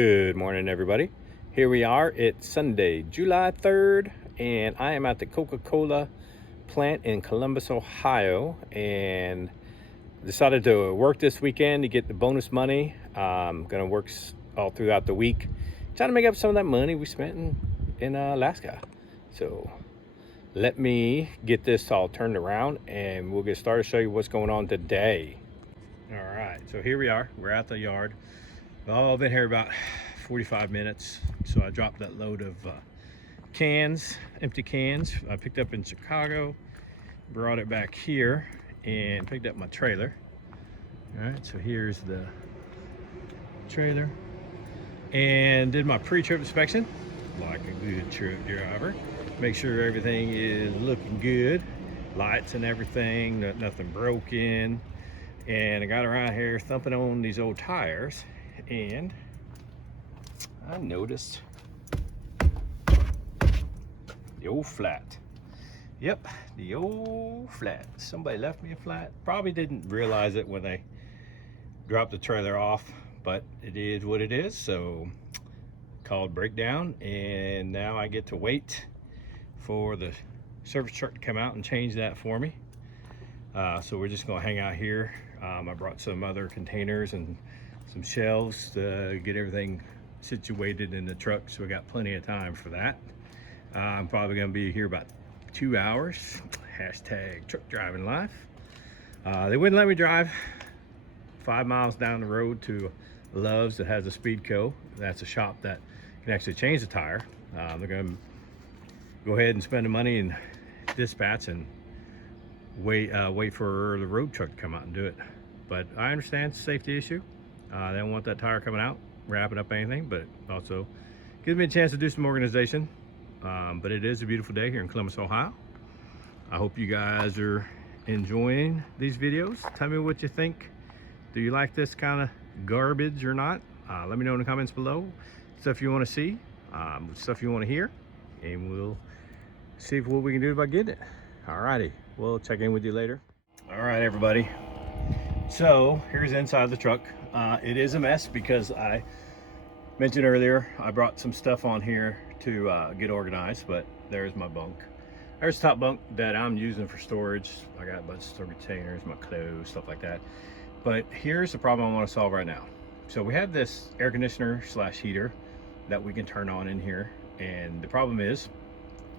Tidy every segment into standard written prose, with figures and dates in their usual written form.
Good morning, everybody. Here we are. It's Sunday, July 3rd, and I am at the Coca-Cola plant in Columbus, Ohio, and decided to work this weekend to get the bonus money. I'm gonna work all throughout the week, trying to make up some of that money we spent in Alaska. So let me get this all turned around and we'll get started, show you what's going on today. All right, so here we are. We're at the yard. I've been here about 45 minutes. So I dropped that load of cans, empty cans I picked up in Chicago, brought it back here and picked up my trailer. All right, so here's the trailer and did my pre-trip inspection like a good truck driver. Make sure everything is looking good, lights and everything, nothing broken. And I got around here thumping on these old tires, and I noticed the old flat. Yep, the old flat. Somebody left me a flat. Probably didn't realize it when they dropped the trailer off, but it is what it is. So called breakdown, and now I get to wait for the service truck to come out and change that for me. So we're just gonna hang out here. I brought some other containers and some shelves to get everything situated in the truck, so we got plenty of time for that. I'm probably gonna be here about 2 hours. Hashtag truck driving life. They wouldn't let me drive 5 miles down the road to Love's that has a Speedco. That's a shop that can actually change the tire. They're gonna go ahead and spend the money and dispatch and wait for the road truck to come out and do it. But I understand it's a safety issue. They don't want that tire coming out, wrapping up anything, but also gives me a chance to do some organization. But it is a beautiful day here in Columbus, Ohio. I hope you guys are enjoying these videos. Tell me what you think. Do you like this kind of garbage or not? Let me know in the comments below. Stuff you want to see, stuff you want to hear, and we'll see what we can do about getting it. Alrighty, we'll check in with you later. All right, everybody. So here's inside the truck. It is a mess because I mentioned earlier I brought some stuff on here to get organized, but there's my bunk. There's the top bunk that I'm using for storage. I got a bunch of retainers, my clothes, stuff like that. But here's the problem I want to solve right now. So we have this air conditioner slash heater that we can turn on in here, and the problem is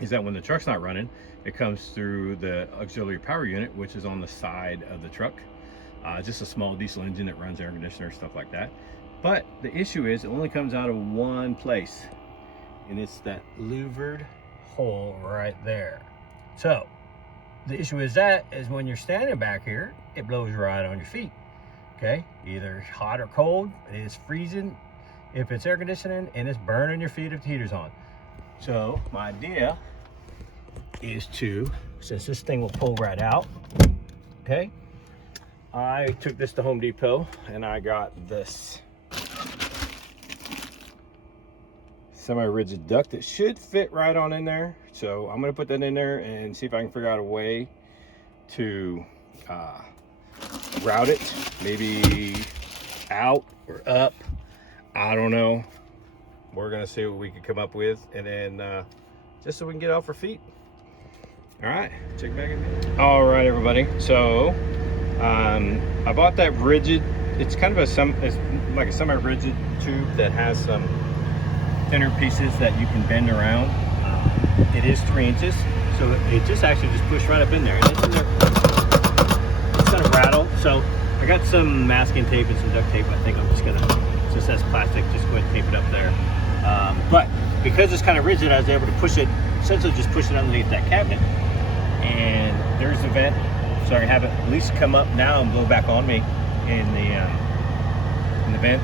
that when the truck's not running, it comes through the auxiliary power unit, which is on the side of the truck. Just a small diesel engine that runs air conditioner, stuff like that. But the issue is it only comes out of one place, and it's that louvered hole right there. So the issue is when you're standing back here, it blows right on your feet. Okay, either hot or cold. It is freezing if it's air conditioning, and it's burning your feet if the heater's on. So my idea is to, since this thing will pull right out, okay, I took this to Home Depot and I got this semi-rigid duct that should fit right on in there. So I'm gonna put that in there and see if I can figure out a way to route it, maybe out or up, I don't know. We're gonna see what we can come up with, and then just so we can get off our feet. All right, check back in. All right, everybody. So I bought that rigid. It's kind of it's like a semi-rigid tube that has some thinner pieces that you can bend around. It is 3 inches, so it just actually just pushed right up in there, and it's in there. It's gonna rattle. So I got some masking tape and some duct tape. I think I'm just gonna, since that's plastic, just go ahead and tape it up there. But because it's kind of rigid, I was able to push it, essentially just push it underneath that cabinet. And there's the vent, so I can have it at least come up now and blow back on me in the vent.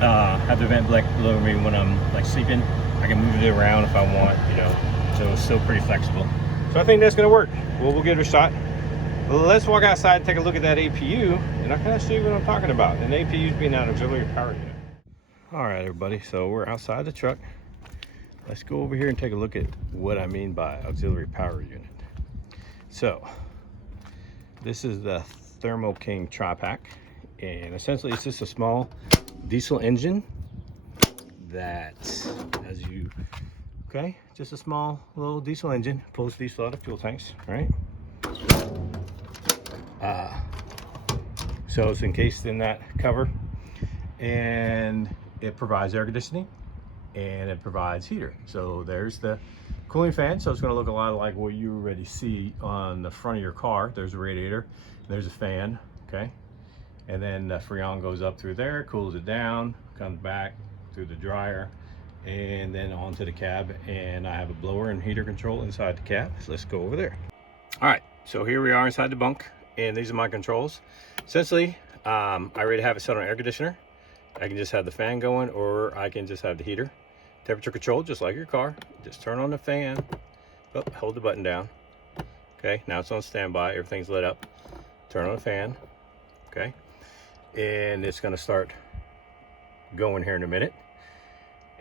Have the vent blow me when I'm like sleeping. I can move it around if I want, you know. So it's still pretty flexible. So I think that's gonna work. Well, we'll give it a shot. Let's walk outside and take a look at that APU, and I'll kind of show you what I'm talking about. And the APU is being an auxiliary power unit. All right, everybody, so we're outside the truck. Let's go over here and take a look at what I mean by auxiliary power unit. So this is the Thermo King tri-pack, and essentially it's just a small diesel engine that. As you, okay, just a small little diesel engine, pulls diesel out of fuel tanks, right? So it's encased in that cover, and it provides air conditioning and it provides heater. So there's the cooling fan. So it's going to look a lot like what you already see on the front of your car. There's a radiator, there's a fan, okay? And then the Freon goes up through there, cools it down, comes back through the dryer, and then onto the cab. And I have a blower and heater control inside the cab. So let's go over there. All right, so here we are inside the bunk, and these are my controls. Essentially, I already have it set on air conditioner. I can just have the fan going, or I can just have the heater. Temperature control, just like your car. Just turn on the fan. Oh, hold the button down. Okay, now it's on standby. Everything's lit up. Turn on the fan. Okay, and it's going to start going here in a minute.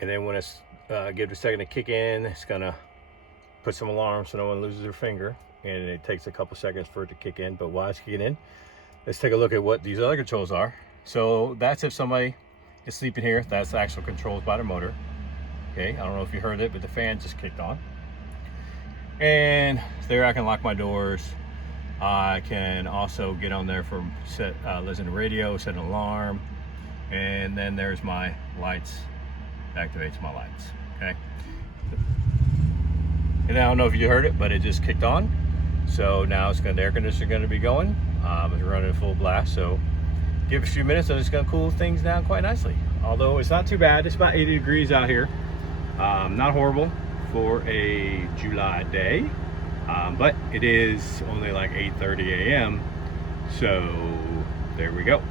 And then when it's give it a second to kick in, it's going to put some alarms so no one loses their finger. And it takes a couple seconds for it to kick in. But while it's kicking in, let's take a look at what these other controls are. So that's if somebody is sleeping here. That's the actual controls by the motor. Okay, I don't know if you heard it, but the fan just kicked on. And there I can lock my doors. I can also get on there for listen to radio, set an alarm. And then there's my lights, activates my lights, okay? And I don't know if you heard it, but it just kicked on. So now it's going, the air conditioner is going to be going. It's running full blast, so give it a few minutes and it's going to cool things down quite nicely. Although it's not too bad. It's about 80 degrees out here. Not horrible for a July day, but it is only like 8:30 a.m. So there we go.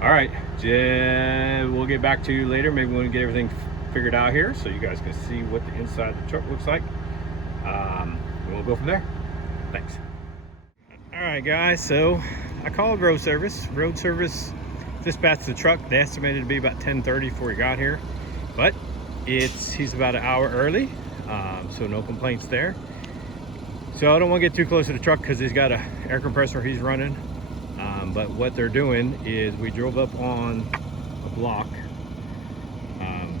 All right, we'll get back to you later. Maybe we'll get everything figured out here so you guys can see what the inside of the truck looks like. We'll go from there. Thanks. All right, guys, so I called road service. Road service dispatched the truck. They estimated to be about 10:30 before he got here, but he's about an hour early, so no complaints there. So I don't want to get too close to the truck because he's got an air compressor he's running. But what they're doing is we drove up on a block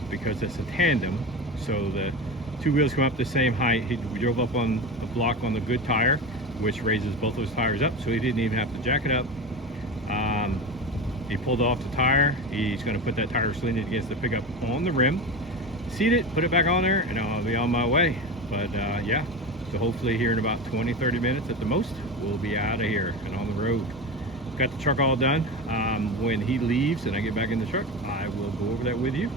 because it's a tandem, so the two wheels come up the same height. We drove up on the block on the good tire, which raises both those tires up, so he didn't even have to jack it up. He pulled off the tire. He's going to put that tire leaning against the pickup on the rim, seat it, put it back on there, and I'll be on my way. But yeah, so hopefully here in about 20-30 minutes at the most, we'll be out of here and on the road. Got the truck all done. When he leaves and I get back in the truck, I will go over that with you.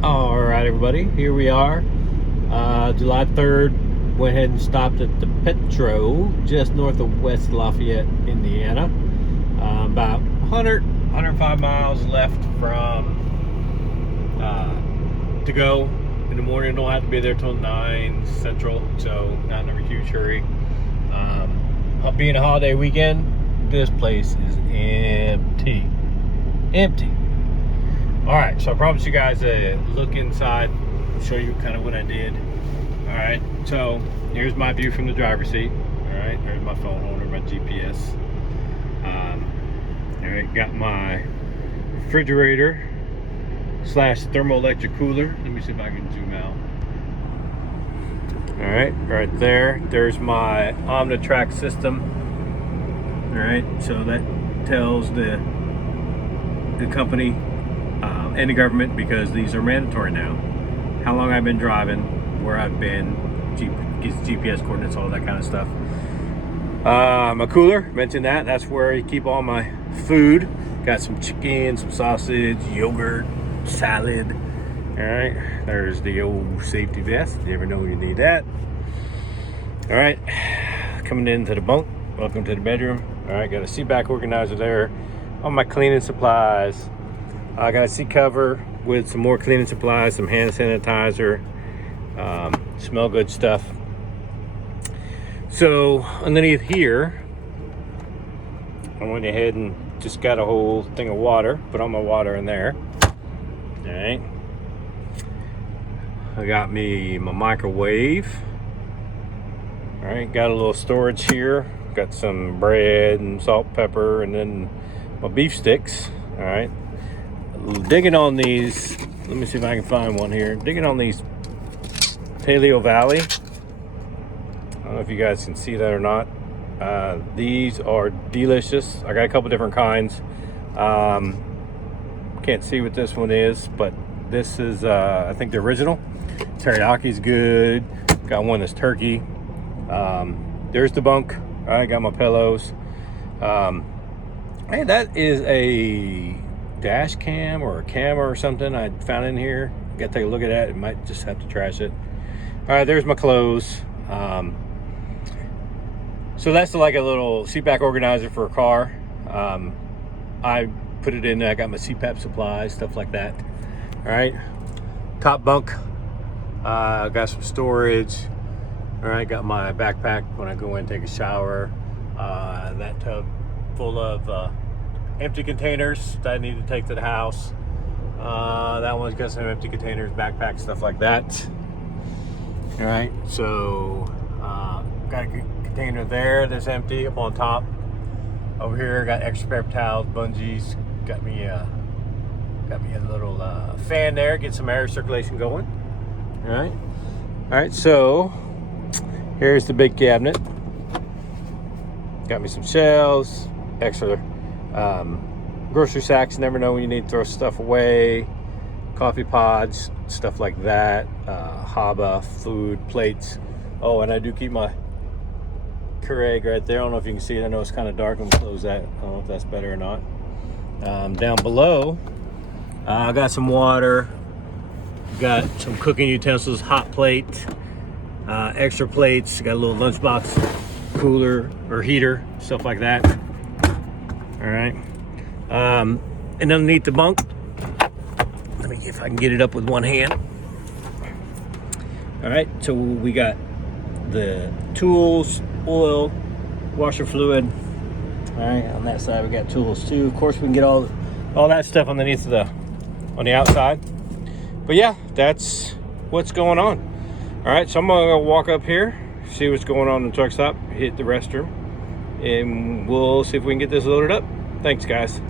All right, everybody, here we are. July 3rd, went ahead and stopped at the Petro, just north of West Lafayette, Indiana. About 105 miles left from to go in the morning. Don't have to be there till 9 Central, so not in a huge hurry. Being a holiday weekend, this place is empty. All right, so I promised you guys a look inside, show you kind of what I did. All right, so here's my view from the driver's seat. All right, there's my phone holder, my GPS. All right, got my refrigerator / thermoelectric cooler. Let me see if I can zoom out. All right, right there. There's my Omnitrack system. All right, so that tells the company and the government, because these are mandatory now, how long I've been driving, where I've been, gets GPS coordinates, all that kind of stuff. My cooler, mentioned that. That's where I keep all my food. Got some chicken, some sausage, yogurt, salad. All right, there's the old safety vest. You never know you need that. All right, coming into the bunk. Welcome to the bedroom. All right, got a seat back organizer there. All my cleaning supplies. I got a seat cover with some more cleaning supplies, some hand sanitizer, smell good stuff. So underneath here, I went ahead and just got a whole thing of water, put all my water in there. All right. I got me my microwave. All right, got a little storage here. Got some bread and salt, pepper, and then my beef sticks. All right. digging on these. Let me see if I can find one here. Digging on these Paleo Valley. I don't know if you guys can see that or not. These are delicious. I got a couple different kinds. Can't see what this one is, but this is I think the original. Teriyaki is good. Got one that's turkey. There's the Bunk. I got my pillows. Hey, that is a dash cam or a camera or something I found in here. Got to take a look at that. It might just have to trash it. All right, there's my clothes. So that's like a little seat back organizer for a car. I put it in there. I got my CPAP supplies, stuff like that. All right, top bunk. Got some storage. All right, got my backpack when I go in and take a shower. That tub full of empty containers that I need to take to the house. That one's got some empty containers, backpack, stuff like that. All right, so got a container there that's empty up on top. Over here, got extra paper towels, bungees. Got me a little fan there, get some air circulation going. All right. So here's the big cabinet. Got me some shelves, extra grocery sacks. Never know when you need to throw stuff away. Coffee pods, stuff like that. Haba, food, plates. Oh, and I do keep my Keurig right there. I don't know if you can see it. I know it's kind of dark. I'm gonna close that. I don't know if that's better or not. Down below, I got some water. Got some cooking utensils, hot plate, extra plates. Got a little lunchbox cooler or heater, stuff like that. All right. And underneath the bunk, let me see if I can get it up with one hand. All right, so we got the tools, oil, washer fluid. All right, on that side we got tools too. Of course, we can get all that stuff underneath on the outside. But yeah, that's what's going on. All right, so I'm gonna walk up here, see what's going on in the truck stop, hit the restroom, and we'll see if we can get this loaded up. Thanks, guys.